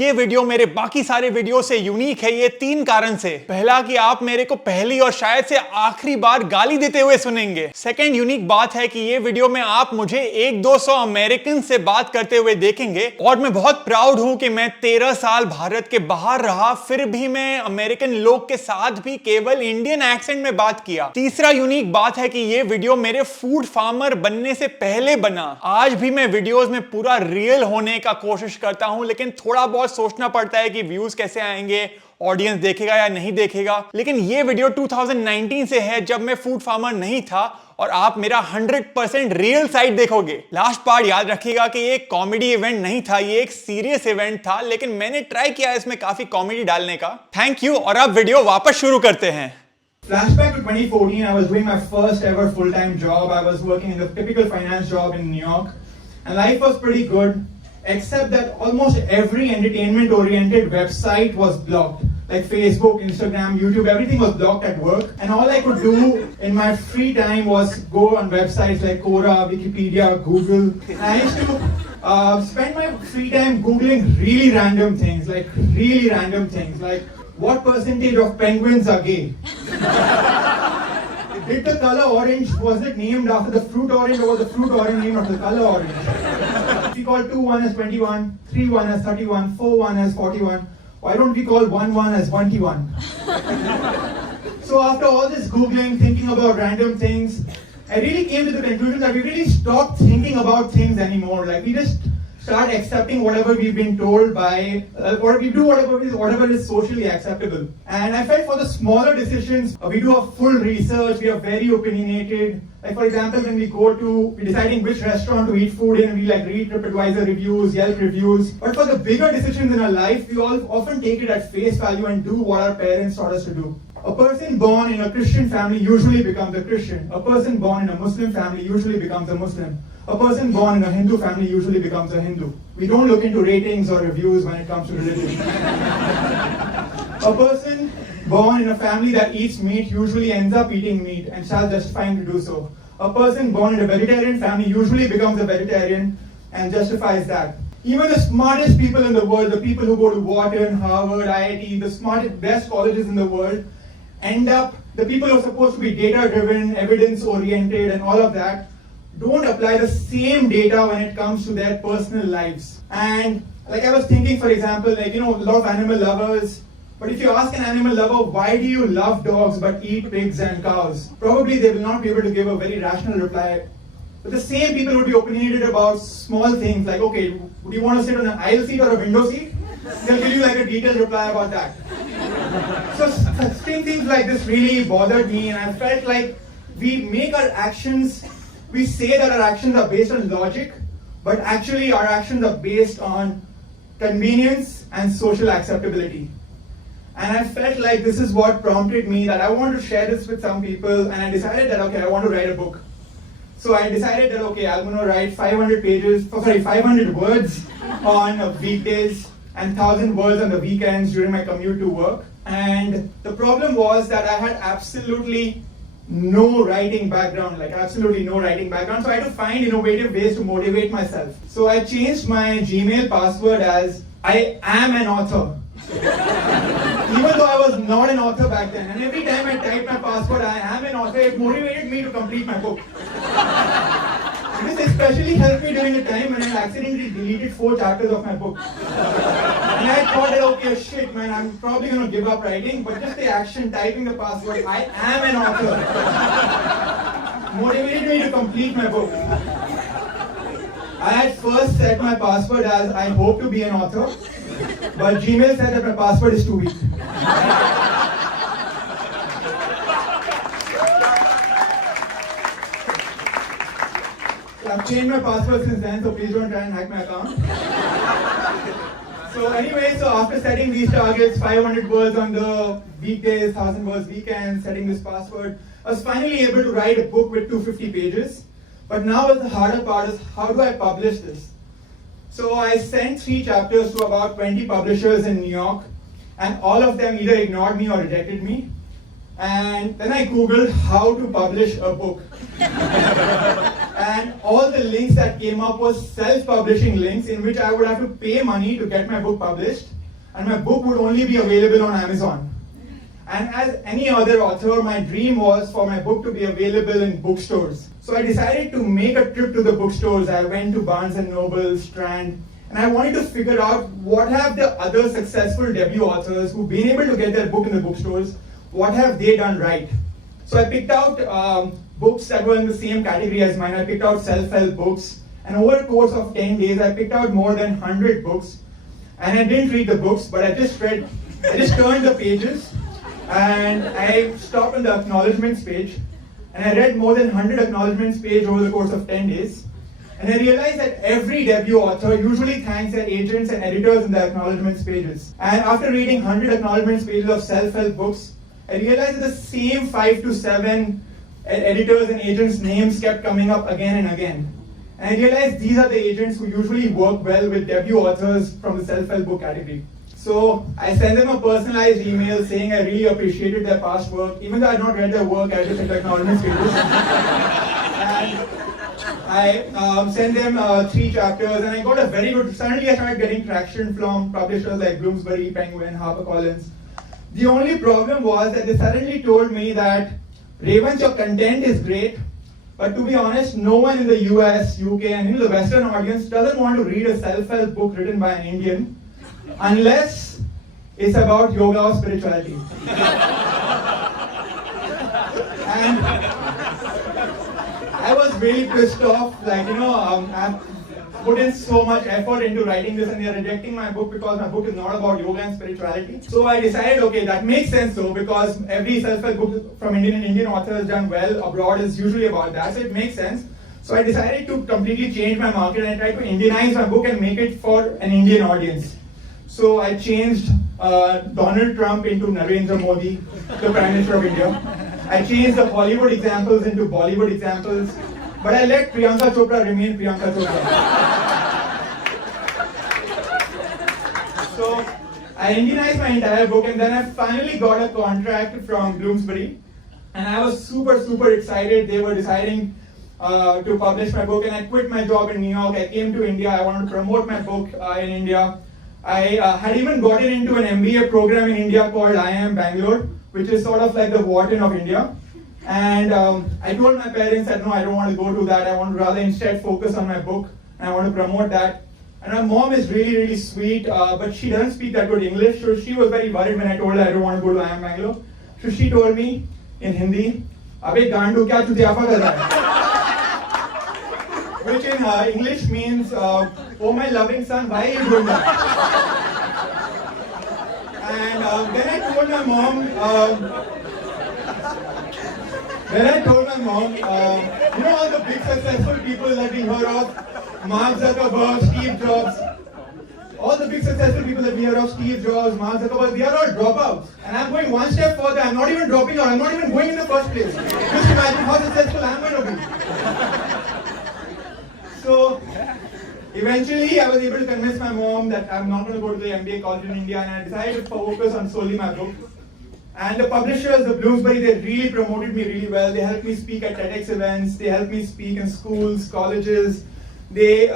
ये वीडियो मेरे बाकी सारे वीडियो से यूनिक है ये 3 कारण से। पहला कि आप मेरे को पहली और शायद से आखिरी बार गाली देते हुए सुनेंगे। सेकंड यूनिक बात है कि ये वीडियो में आप मुझे 100-200 अमेरिकन से बात करते हुए देखेंगे और मैं बहुत प्राउड हूं कि मैं 13 साल भारत के बाहर रहा, फिर भी मैं अमेरिकन लोग के साथ भी केवल इंडियन एक्सेंट में बात किया। तीसरा यूनिक बात है कि ये वीडियो मेरे फूड फार्मर बनने से पहले बना। आज भी मैं वीडियोस में पूरा रियल होने का कोशिश करता हूं, लेकिन थोड़ा बहुत सोचना पड़ता है कि व्यूज कैसे आएंगे, ऑडियंस देखेगा या नहीं देखेगा। लेकिन ये वीडियो 2019 से है, जब मैं फूड फार्मर नहीं था, और आप मेरा 100% रियल साइड देखोगे। लास्ट पार्ट याद रखिएगा कि ये एक कॉमेडी इवेंट नहीं था, ये एक सीरियस इवेंट था, लेकिन मैंने ट्राई किया इसमें काफी कॉमेडी डालने का। थैंक यू, और अब वीडियो वापस शुरू करते हैं। Flashback to 2014, I was doing my first ever full-time job. I was working in the typical finance job in New York, and life was pretty good, except that almost every entertainment-oriented website was blocked. Like Facebook, Instagram, YouTube, everything was blocked at work. And all I could do in my free time was go on websites like Quora, Wikipedia, Google. And I used to spend my free time Googling really random things, like what percentage of penguins are gay? Did the color orange, was it named after the fruit orange, or was the fruit orange named after the color orange? We call 2-1 as 21, 3-1 as 31, 4-1 as 41. Why don't we call 1-1 as 1-1? So after all this Googling, thinking about random things, I really came to the conclusion that we really stopped thinking about things anymore. Like we just start accepting whatever we've been told by, or we do whatever is socially acceptable. And I felt for the smaller decisions, we do a full research, we are very opinionated. Like for example, when we're deciding which restaurant to eat food in, we like read TripAdvisor reviews, Yelp reviews. But for the bigger decisions in our life, we all often take it at face value and do what our parents taught us to do. A person born in a Christian family usually becomes a Christian. A person born in a Muslim family usually becomes a Muslim. A person born in a Hindu family usually becomes a Hindu. We don't look into ratings or reviews when it comes to religion. A person born in a family that eats meat usually ends up eating meat and starts justifying to do so. A person born in a vegetarian family usually becomes a vegetarian and justifies that. Even the smartest people in the world, the people who go to Wharton, Harvard, IIT, the smartest, best colleges in the world, the people who are supposed to be data-driven, evidence-oriented, and all of that, don't apply the same data when it comes to their personal lives. And like I was thinking, for example, like, a lot of animal lovers, but if you ask an animal lover, why do you love dogs but eat pigs and cows? Probably they will not be able to give a very rational reply. But the same people would be opinionated about small things like, okay, would you want to sit on an aisle seat or a window seat? They'll give you like a detailed reply about that. So things like this really bothered me, and I felt like we say that our actions are based on logic, but actually our actions are based on convenience and social acceptability. And I felt like this is what prompted me that I want to share this with some people, and I decided that, okay, I want to write a book. So I decided that, okay, I'm going to write 500 words on weekdays and 1,000 words on the weekends during my commute to work. And the problem was that I had absolutely no writing background. So I had to find innovative ways to motivate myself. So I changed my Gmail password as I am an author. Even though I was not an author back then. And every time I typed my password, I am an author, it motivated me to complete my book. This especially helped me during the time when I accidentally deleted 4 chapters of my book. And I thought that, okay, shit, man, I'm probably going to give up writing, but just the action, typing the password, I am an author, motivated me to complete my book. I had first set my password as I hope to be an author, but Gmail said that my password is too weak. I've changed my password since then, so please don't try and hack my account. So anyway, after setting these targets, 500 words on the weekdays, 1,000 words weekends, setting this password, I was finally able to write a book with 250 pages. But now the harder part is, how do I publish this? So I sent 3 chapters to about 20 publishers in New York, and all of them either ignored me or rejected me. And then I Googled how to publish a book. And all the links that came up was self-publishing links in which I would have to pay money to get my book published, and my book would only be available on Amazon. And as any other author, my dream was for my book to be available in bookstores. So I decided to make a trip to the bookstores. I went to Barnes & Noble, Strand, and I wanted to figure out what have the other successful debut authors who've been able to get their book in the bookstores, what have they done right? So I picked out books that were in the same category as mine. I picked out self-help books, and over a course of 10 days, I picked out more than 100 books. And I didn't read the books, but I just turned the pages, and I stopped on the acknowledgements page, and I read more than 100 acknowledgements page over the course of 10 days. And I realized that every debut author usually thanks their agents and editors in the acknowledgements pages. And after reading 100 acknowledgements pages of self-help books, I realized that the same 5 to 7 editors and agents' names kept coming up again and again. And I realized these are the agents who usually work well with debut authors from the self-help book category. So I sent them a personalized email saying I really appreciated their past work. Even though I had not read their work, I just sent acknowledgements pages. And I sent them 3 chapters, and I got a very good, suddenly I started getting traction from publishers like Bloomsbury, Penguin, HarperCollins. The only problem was that they suddenly told me that, Revant, your content is great, but to be honest, no one in the US, UK, and the Western audience doesn't want to read a self-help book written by an Indian unless it's about yoga or spirituality. And I was really pissed off, I've put in so much effort into writing this, and they're rejecting my book because my book is not about yoga and spirituality. So I decided, okay, that makes sense though, because every self-help book from Indian authors done well abroad is usually about that, so it makes sense. So I decided to completely change my market, and I tried to Indianize my book and make it for an Indian audience. So I changed Donald Trump into Narendra Modi, the Prime Minister of India. I changed the Hollywood examples into Bollywood examples, but I let Priyanka Chopra remain Priyanka Chopra. So I Indianized my entire book, and then I finally got a contract from Bloomsbury, and I was super excited. They were deciding to publish my book, and I quit my job in New York. I came to India. I wanted to promote my book in India. I had even gotten into an MBA program in India called IIM Bangalore, which is sort of like the Wharton of India. And I told my parents that no, I don't want to go to that. I want to rather instead focus on my book, and I want to promote that. And my mom is really sweet, but she doesn't speak that good English, so she was very worried when I told her I don't want to go to IIM Bangalore. So she told me in Hindi, "Abhe gaandu kya chutiyafa kar raha hai?" Which in English means, "Oh my loving son, why are you doing that?" And then I told my mom, you know all the big successful people that we heard of, Mark Zuckerberg, Steve Jobs, all the big successful people that we heard of, Steve Jobs, Mark Zuckerberg, they are all dropouts. And I'm going one step further, I'm not even dropping out, I'm not even going in the first place. Just imagine how successful I'm going to be. So, eventually I was able to convince my mom that I'm not going to go to the MBA college in India, and I decided to focus on solely my book. And the publishers, the Bloomsbury, they really promoted me really well. They helped me speak at TEDx events, they helped me speak in schools, colleges. They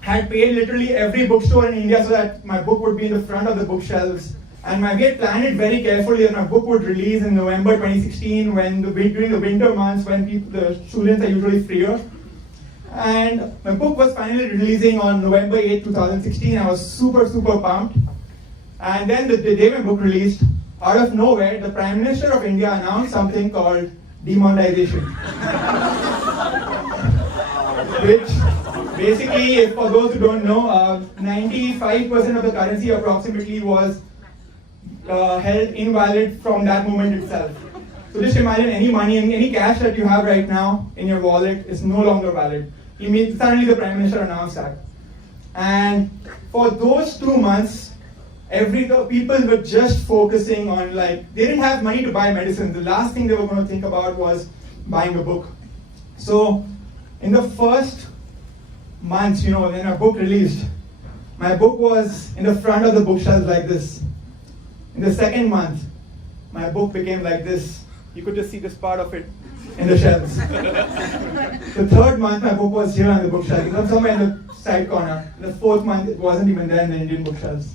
had paid literally every bookstore in India so that my book would be in the front of the bookshelves. And we had planned it very carefully that my book would release in November 2016, during the winter months when the students are usually freer. And my book was finally releasing on November 8, 2016. I was super pumped. And then the day my book released, out of nowhere, the Prime Minister of India announced something called Demonetization. Which basically, for those who don't know, 95% of the currency approximately was held invalid from that moment itself. So just imagine any money, any cash that you have right now in your wallet is no longer valid. Suddenly the Prime Minister announced that. And for those 2 months, people were just focusing on they didn't have money to buy medicine. The last thing they were going to think about was buying a book. So in the first month, when our book released, my book was in the front of the bookshelves like this. In the second month, my book became like this. You could just see this part of it in the shelves. The third month, my book was here on the bookshelf. It was somewhere in the side corner. The fourth month, it wasn't even there in the Indian bookshelves.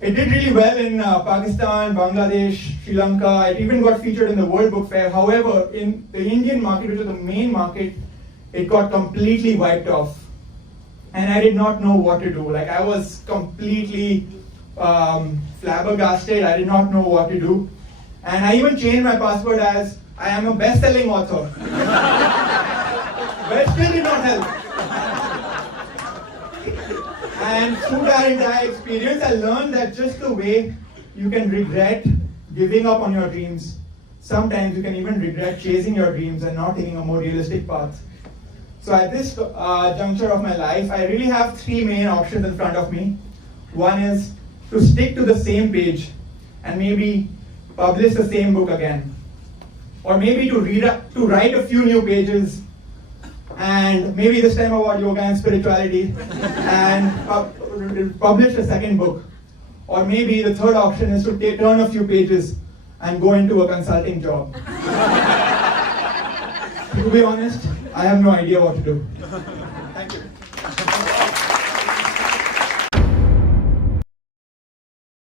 It did really well in Pakistan, Bangladesh, Sri Lanka. It even got featured in the World Book Fair. However, in the Indian market, which was the main market, it got completely wiped off. And I did not know what to do. Like, I was completely flabbergasted. I did not know what to do. And I even changed my password as, I am a best-selling author. But it still did not help. And through that entire experience, I learned that just the way you can regret giving up on your dreams, sometimes you can even regret chasing your dreams and not taking a more realistic path. So at this juncture of my life, I really have three main options in front of me. One is to stick to the same page and maybe publish the same book again. Or maybe to write a few new pages and maybe this time about yoga and spirituality and publish a second book. Or maybe the third option is to turn a few pages and go into a consulting job. To be honest, I have no idea what to do.